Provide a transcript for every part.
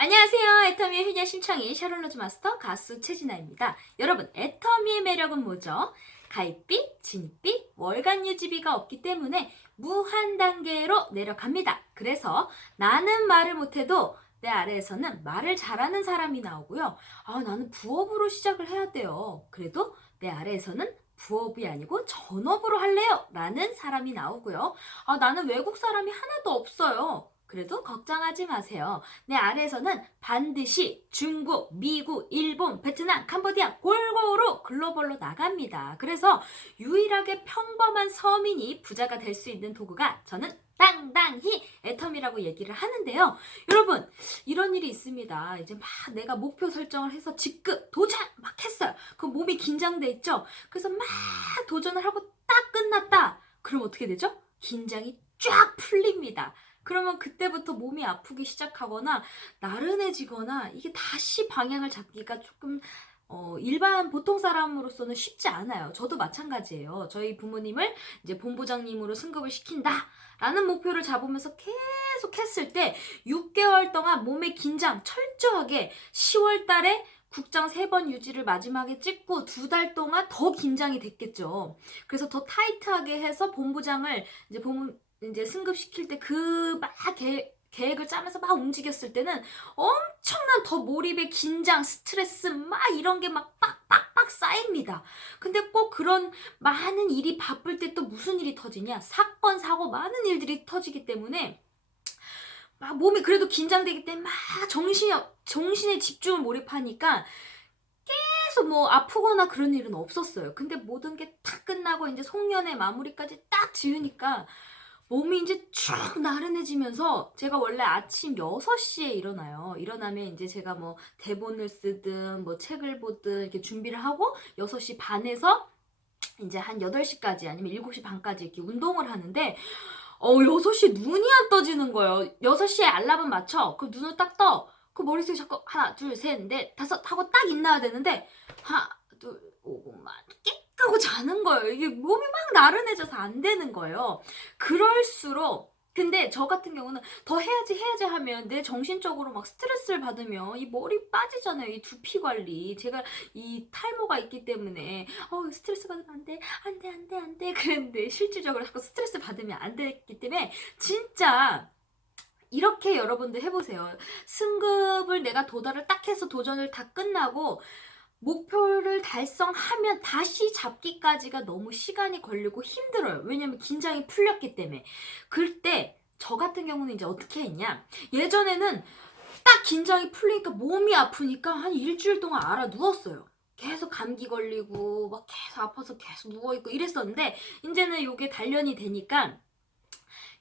안녕하세요. 애터미의 효녀 신청이 샤를로즈 마스터 가수 최진아입니다. 여러분, 애터미의 매력은 뭐죠? 가입비, 진입비, 월간 유지비가 없기 때문에 무한 단계로 내려갑니다. 그래서 나는 말을 못해도 내 아래에서는 말을 잘하는 사람이 나오고요. 나는 부업으로 시작을 해야 돼요. 그래도 내 아래에서는 부업이 아니고 전업으로 할래요. 라는 사람이 나오고요. 나는 외국 사람이 하나도 없어요. 그래도 걱정하지 마세요. 내 아래에서는 반드시 중국, 미국, 일본, 베트남, 캄보디아 골고루 글로벌로 나갑니다. 그래서 유일하게 평범한 서민이 부자가 될 수 있는 도구가 저는 당당히 애텀이라고 얘기를 하는데요. 여러분, 이런 일이 있습니다. 이제 막 내가 목표 설정을 해서 직급, 도전 막 했어요. 그 몸이 긴장돼 있죠? 그래서 막 도전을 하고 딱 끝났다. 그럼 어떻게 되죠? 긴장이 쫙 풀립니다. 그러면 그때부터 몸이 아프기 시작하거나 나른해지거나 이게 다시 방향을 잡기가 조금 일반 보통 사람으로서는 쉽지 않아요. 저도 마찬가지예요. 저희 부모님을 이제 본부장님으로 승급을 시킨다라는 목표를 잡으면서 계속 했을 때 6개월 동안 몸의 긴장 철저하게 10월 달에 국장 3번 유지를 마지막에 찍고 2달 동안 더 긴장이 됐겠죠. 그래서 더 타이트하게 해서 본부장을 이제 승급시킬 때 그 막 계획을 짜면서 막 움직였을 때는 엄청난 더 몰입의 긴장, 스트레스 막 이런 게 막 빡빡빡 쌓입니다. 근데 꼭 그런 많은 일이 바쁠 때 또 무슨 일이 터지냐? 사건, 사고 많은 일들이 터지기 때문에 막 몸이 그래도 긴장되기 때문에 막 정신에 집중을 몰입하니까 계속 뭐 아프거나 그런 일은 없었어요. 근데 모든 게 다 끝나고 이제 송년회 마무리까지 딱 지으니까 몸이 이제 쭉 나른해지면서 제가 원래 아침 6시에 일어나요. 일어나면 이제 제가 뭐 대본을 쓰든 뭐 책을 보든 이렇게 준비를 하고 6시 반에서 이제 한 8시까지 아니면 7시 반까지 이렇게 운동을 하는데 6시 눈이 안 떠지는 거예요. 6시에 알람은 맞춰. 그 눈을 딱 떠. 그 머릿속에 자꾸 하나, 둘, 셋, 넷, 다섯 하고 딱 일어나야 되는데 하나, 둘, 오고만 끽 하고 자는 거예요. 이게 몸이 막 나른해져서 안 되는 거예요. 그럴수록 근데 저 같은 경우는 더 해야지 하면 내 정신적으로 막 스트레스를 받으면 이 머리 빠지잖아요. 이 두피 관리. 제가 이 탈모가 있기 때문에 스트레스 받으면 안 돼. 그랬는데 실질적으로 자꾸 스트레스 받으면 안 됐기 때문에 진짜 이렇게 여러분들 해보세요. 승급을 내가 도달을 딱 해서 도전을 다 끝나고 목표를 달성하면 다시 잡기까지가 너무 시간이 걸리고 힘들어요. 왜냐면 긴장이 풀렸기 때문에. 그때 저 같은 경우는 이제 어떻게 했냐. 예전에는 딱 긴장이 풀리니까 몸이 아프니까 한 일주일 동안 알아 누웠어요. 계속 감기 걸리고 막 계속 아파서 계속 누워있고 이랬었는데 이제는 이게 단련이 되니까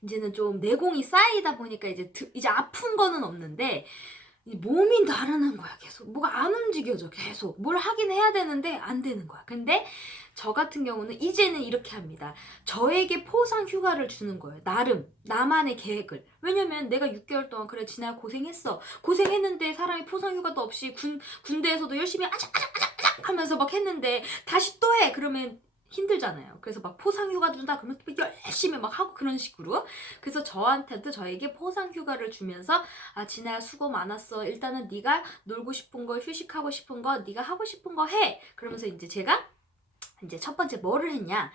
이제는 좀 내공이 쌓이다 보니까 이제 아픈 거는 없는데 몸이 나른한 거야. 계속 뭐가 안 움직여져. 계속 뭘 하긴 해야 되는데 안 되는 거야. 근데 저 같은 경우는 이제는 이렇게 합니다. 저에게 포상 휴가를 주는 거예요. 나만의 계획을. 왜냐면 내가 6개월 동안 그래 지나 고생했어. 고생했는데 사람이 포상 휴가도 없이 군대에서도 열심히 아작 하면서 막 했는데 다시 또 해. 그러면 힘들잖아요. 그래서 막 포상휴가 준다 그러면 또 열심히 막 하고 그런 식으로. 그래서 저에게 포상휴가를 주면서 진아야 수고 많았어. 일단은 네가 놀고 싶은 거, 휴식하고 싶은 거, 네가 하고 싶은 거 해. 그러면서 이제 제가 이제 첫 번째 뭐를 했냐.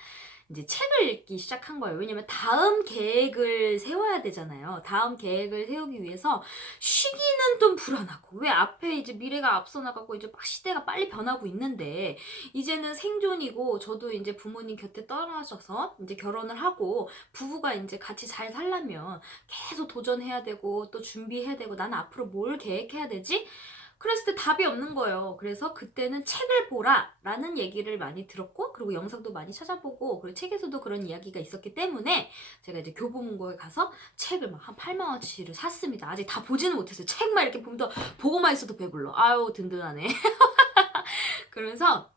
이제 책을 읽기 시작한 거예요. 왜냐면 다음 계획을 세워야 되잖아요. 다음 계획을 세우기 위해서 쉬기는 좀 불안하고 왜 앞에 이제 미래가 앞서 나가고 이제 막 시대가 빨리 변하고 있는데 이제는 생존이고 저도 이제 부모님 곁에 떠나셔서 이제 결혼을 하고 부부가 이제 같이 잘 살려면 계속 도전해야 되고 또 준비해야 되고 나는 앞으로 뭘 계획해야 되지? 그랬을 때 답이 없는 거예요. 그래서 그때는 책을 보라 라는 얘기를 많이 들었고 그리고 영상도 많이 찾아보고 그리고 책에서도 그런 이야기가 있었기 때문에 제가 이제 교보문고에 가서 책을 막 한 8만 원치를 샀습니다. 아직 다 보지는 못했어요. 책만 이렇게 보면서 보고만 있어도 배불러. 아유 든든하네. 그러면서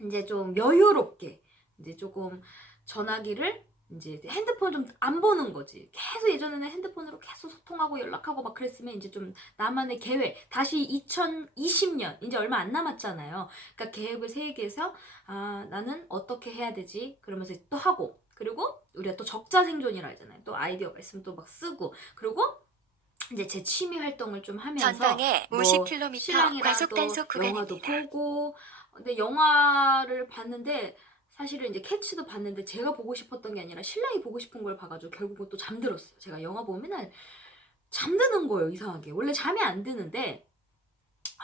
이제 좀 여유롭게 이제 조금 전화기를 이제 핸드폰 좀 안 보는 거지. 계속 예전에는 핸드폰으로 계속 소통하고 연락하고 막 그랬으면 이제 좀 나만의 계획 다시 2020년 이제 얼마 안 남았잖아요. 그러니까 계획을 세계해서 나는 어떻게 해야 되지? 그러면서 또 하고 그리고 우리가 또 적자 생존이라 하잖아요. 또 아이디어가 있으면 또 막 쓰고 그리고 이제 제 취미 활동을 좀 하면서 전방에 뭐 50km 신랑이랑 과속 또 단속 영화도 구간입니다. 보고, 근데 영화를 봤는데 사실은 이제 캐츠도 봤는데 제가 보고 싶었던 게 아니라 신랑이 보고 싶은 걸 봐가지고 결국은 또 잠들었어요. 제가 영화 보면 맨날 잠드는 거예요, 이상하게. 원래 잠이 안 드는데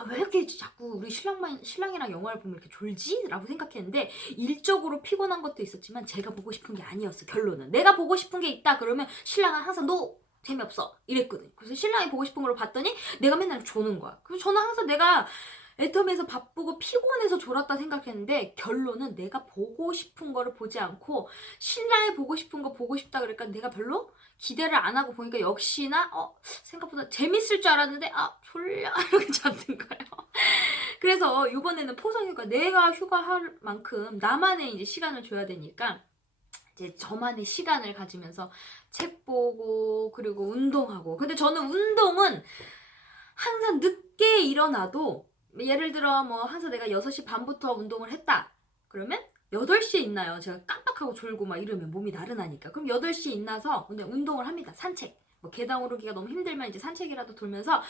왜 이렇게 자꾸 우리 신랑이랑 영화를 보면 이렇게 졸지? 라고 생각했는데 일적으로 피곤한 것도 있었지만 제가 보고 싶은 게 아니었어. 결론은 내가 보고 싶은 게 있다 그러면 신랑은 항상 너 재미없어 이랬거든. 그래서 신랑이 보고 싶은 걸 봤더니 내가 맨날 조는 거야. 그래서 저는 항상 내가 애텀에서 바쁘고 피곤해서 졸았다 생각했는데 결론은 내가 보고 싶은 거를 보지 않고 신랑이 보고 싶은 거 보고 싶다 그러니까 내가 별로 기대를 안 하고 보니까 역시나 생각보다 재밌을 줄 알았는데 졸려 이렇게 잠든 거예요. 그래서 이번에는 포상휴가 내가 휴가할 만큼 나만의 이제 시간을 줘야 되니까 이제 저만의 시간을 가지면서 책 보고 그리고 운동하고. 근데 저는 운동은 항상 늦게 일어나도 예를 들어 뭐 항상 내가 6시 반부터 운동을 했다. 그러면 8시에 있나요? 제가 깜빡하고 졸고 막 이러면 몸이 나른하니까. 그럼 8시에 있나서 그냥 운동을 합니다. 산책. 뭐 계단 오르기가 너무 힘들면 이제 산책이라도 돌면서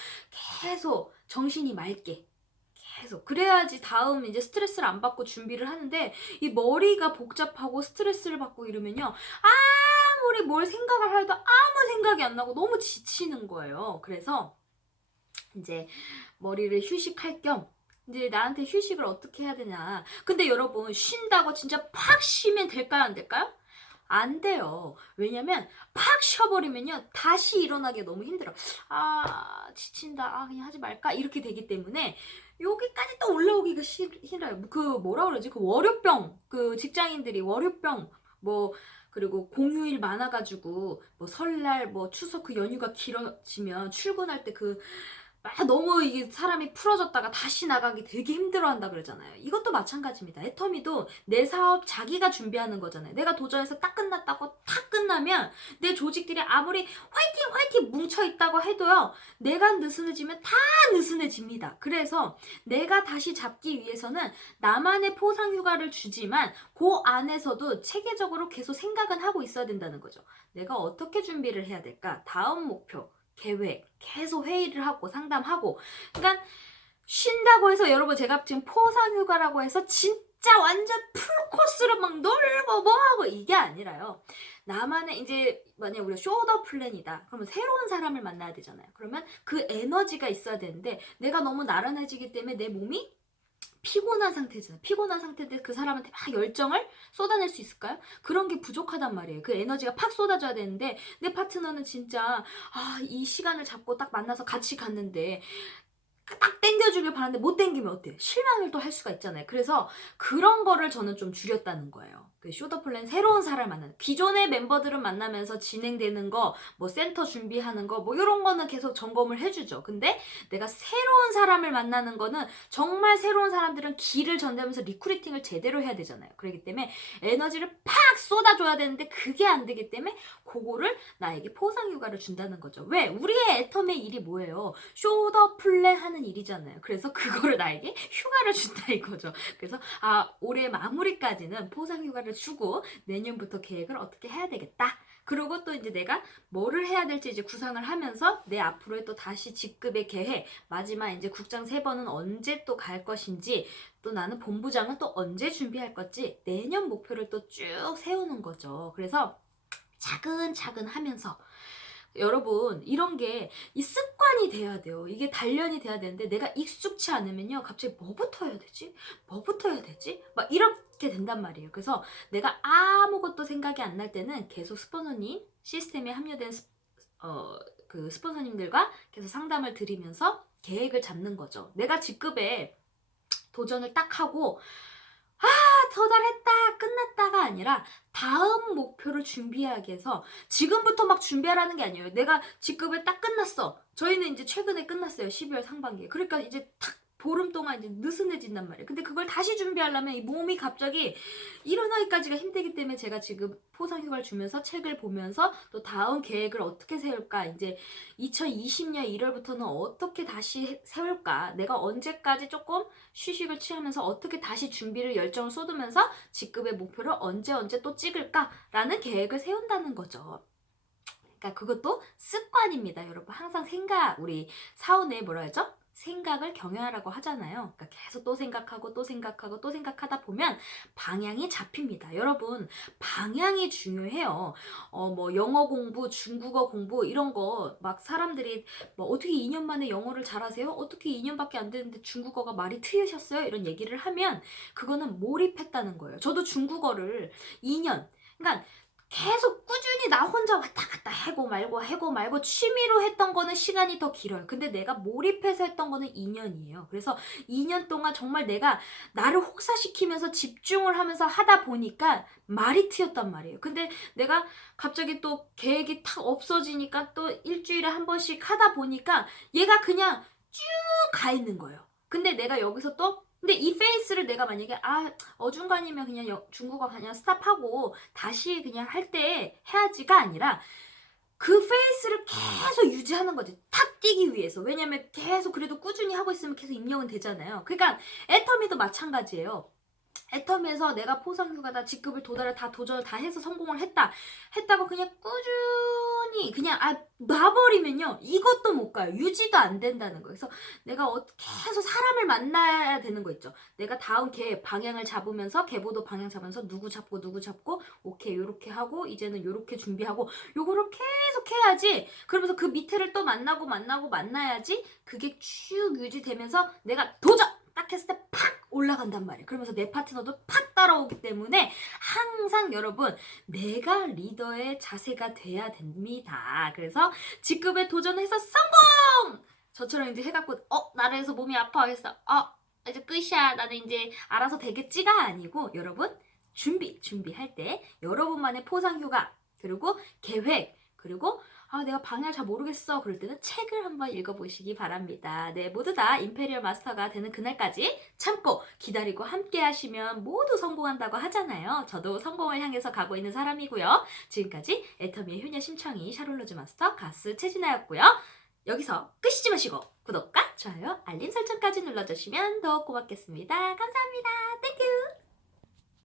계속 정신이 맑게 계속 그래야지 다음 이제 스트레스를 안 받고 준비를 하는데 이 머리가 복잡하고 스트레스를 받고 이러면요 아무리 뭘 생각을 해도 아무 생각이 안 나고 너무 지치는 거예요. 그래서 이제 머리를 휴식할 겸 이제 나한테 휴식을 어떻게 해야 되냐. 근데 여러분 쉰다고 진짜 팍 쉬면 될까요 안 될까요? 안 돼요. 왜냐면 팍 쉬어버리면요 다시 일어나기 너무 힘들어. 지친다. 그냥 하지 말까 이렇게 되기 때문에 여기까지 또 올라오기가 싫어요. 그 뭐라 그러지? 그 월요병 그 직장인들이 월요병 뭐 그리고 공휴일 많아가지고 뭐 설날 뭐 추석 그 연휴가 길어지면 출근할 때그 너무 이게 사람이 풀어졌다가 다시 나가기 되게 힘들어한다 그러잖아요. 이것도 마찬가지입니다. 애터미도 내 사업 자기가 준비하는 거잖아요. 내가 도전해서 딱 끝났다고 탁 끝나면 내 조직들이 아무리 화이팅 화이팅 뭉쳐있다고 해도요. 내가 느슨해지면 다 느슨해집니다. 그래서 내가 다시 잡기 위해서는 나만의 포상휴가를 주지만 그 안에서도 체계적으로 계속 생각은 하고 있어야 된다는 거죠. 내가 어떻게 준비를 해야 될까? 다음 목표 계획 계속 회의를 하고 상담하고. 그러니까 쉰다고 해서 여러분 제가 지금 포상휴가라고 해서 진짜 완전 풀코스로 막 놀고 뭐하고 이게 아니라요. 나만의 이제 만약 우리가 쇼더 플랜이다 그러면 새로운 사람을 만나야 되잖아요. 그러면 그 에너지가 있어야 되는데 내가 너무 나른해지기 때문에 내 몸이 피곤한 상태잖아요. 피곤한 상태인데 그 사람한테 막 열정을 쏟아낼 수 있을까요? 그런 게 부족하단 말이에요. 그 에너지가 팍 쏟아져야 되는데 내 파트너는 진짜 이 시간을 잡고 딱 만나서 같이 갔는데 딱 땡겨주길 바라는데 못 땡기면 어때요? 실망을 또 할 수가 있잖아요. 그래서 그런 거를 저는 좀 줄였다는 거예요. 그 쇼더플랜 새로운 사람을 만나는 기존의 멤버들은 만나면서 진행되는 거 뭐 센터 준비하는 거 뭐 이런 거는 계속 점검을 해주죠. 근데 내가 새로운 사람을 만나는 거는 정말 새로운 사람들은 길을 전대하면서 리크루팅을 제대로 해야 되잖아요. 그렇기 때문에 에너지를 팍 쏟아줘야 되는데 그게 안 되기 때문에 그거를 나에게 포상휴가를 준다는 거죠. 왜? 우리의 애텀의 일이 뭐예요? 쇼더플랜 하는 일이잖아요. 그래서 그거를 나에게 휴가를 준다 이거죠. 그래서 올해 마무리까지는 포상휴가를 주고 내년부터 계획을 어떻게 해야 되겠다. 그리고 또 이제 내가 뭐를 해야 될지 이제 구상을 하면서 내 앞으로의 또 다시 직급의 계획, 마지막 이제 국장 3번은 언제 또 갈 것인지, 또 나는 본부장은 또 언제 준비할 건지 내년 목표를 또 쭉 세우는 거죠. 그래서 차근차근 하면서 여러분 이런 게 이 습관이 돼야 돼요. 이게 단련이 돼야 되는데 내가 익숙치 않으면요 갑자기 뭐부터 해야 되지? 뭐부터 해야 되지? 막 이렇게 된단 말이에요. 그래서 내가 아무것도 생각이 안 날 때는 계속 스포너님 시스템에 합류된 그 스폰서님들과 계속 상담을 드리면서 계획을 잡는 거죠. 내가 직급에 도전을 딱 하고 도달했다 끝났다가 아니라 다음 목표를 준비하기 위해서 지금부터 막 준비하라는 게 아니에요. 내가 직급을 딱 끝났어. 저희는 이제 최근에 끝났어요. 12월 상반기에. 그러니까 이제 탁 보름 동안 이제 느슨해진단 말이에요. 근데 그걸 다시 준비하려면 이 몸이 갑자기 일어나기까지가 힘들기 때문에 제가 지금 포상휴가를 주면서 책을 보면서 또 다음 계획을 어떻게 세울까, 이제 2020년 1월부터는 어떻게 다시 세울까, 내가 언제까지 조금 휴식을 취하면서 어떻게 다시 준비를 열정을 쏟으면서 직급의 목표를 언제 또 찍을까라는 계획을 세운다는 거죠. 그러니까 그것도 습관입니다. 여러분 항상 우리 사원에 뭐라 하죠? 생각을 경유하라고 하잖아요. 그러니까 계속 또 생각하고 또 생각하고 또 생각하다 보면 방향이 잡힙니다. 여러분 방향이 중요해요. 뭐 영어 공부, 중국어 공부 이런 거 막 사람들이 뭐 어떻게 2년 만에 영어를 잘하세요? 어떻게 2년밖에 안 됐는데 중국어가 말이 트이셨어요? 이런 얘기를 하면 그거는 몰입했다는 거예요. 저도 중국어를 2년, 그러니까 계속 꾸준히 나 혼자 왔다 갔다 해고 말고 취미로 했던 거는 시간이 더 길어요. 근데 내가 몰입해서 했던 거는 2년이에요. 그래서 2년 동안 정말 내가 나를 혹사시키면서 집중을 하면서 하다 보니까 말이 트였단 말이에요. 근데 내가 갑자기 또 계획이 탁 없어지니까 또 일주일에 한 번씩 하다 보니까 얘가 그냥 쭉 가 있는 거예요. 근데 내가 여기서 또 근데 이 페이스를 내가 만약에 어중간이면 그냥 중국어 그냥 스탑하고 다시 그냥 할 때 해야지가 아니라 그 페이스를 계속 유지하는 거지. 탁 뛰기 위해서. 왜냐면 계속 그래도 꾸준히 하고 있으면 계속 입력은 되잖아요. 그러니까 애터미도 마찬가지예요. 애터미에서 내가 포상휴가다 직급을 도전을 다 해서 성공을 했다고 그냥 꾸준히 그냥 놔버리면요 이것도 못 가요. 유지도 안 된다는 거예요. 그래서 내가 계속 사람을 만나야 되는 거 있죠. 내가 다음 방향을 잡으면서 계보도 방향 잡으면서 누구 잡고 오케이 요렇게 하고 이제는 요렇게 준비하고 요거를 계속 해야지. 그러면서 그 밑에를 또 만나야지 그게 쭉 유지되면서 내가 도전! 딱 했을 때 팍 올라간단 말이에요. 그러면서 내 파트너도 팍 따라오기 때문에 항상 여러분 내가 리더의 자세가 돼야 됩니다. 그래서 직급에 도전해서 성공! 저처럼 이제 해갖고 나를 해서 몸이 아파 했어. 이제 끝이야. 나는 이제 알아서 되겠지가 아니고 여러분 준비할 때 여러분만의 포상휴가 그리고 계획 그리고 내가 방향을 잘 모르겠어. 그럴 때는 책을 한번 읽어보시기 바랍니다. 네, 모두 다 임페리얼 마스터가 되는 그날까지 참고 기다리고 함께 하시면 모두 성공한다고 하잖아요. 저도 성공을 향해서 가고 있는 사람이고요. 지금까지 애터미의 효녀 심청이 샤롤로즈 마스터 가수 최진아였고요. 여기서 끝이지 마시고 구독과 좋아요, 알림 설정까지 눌러주시면 더욱 고맙겠습니다. 감사합니다. 땡큐!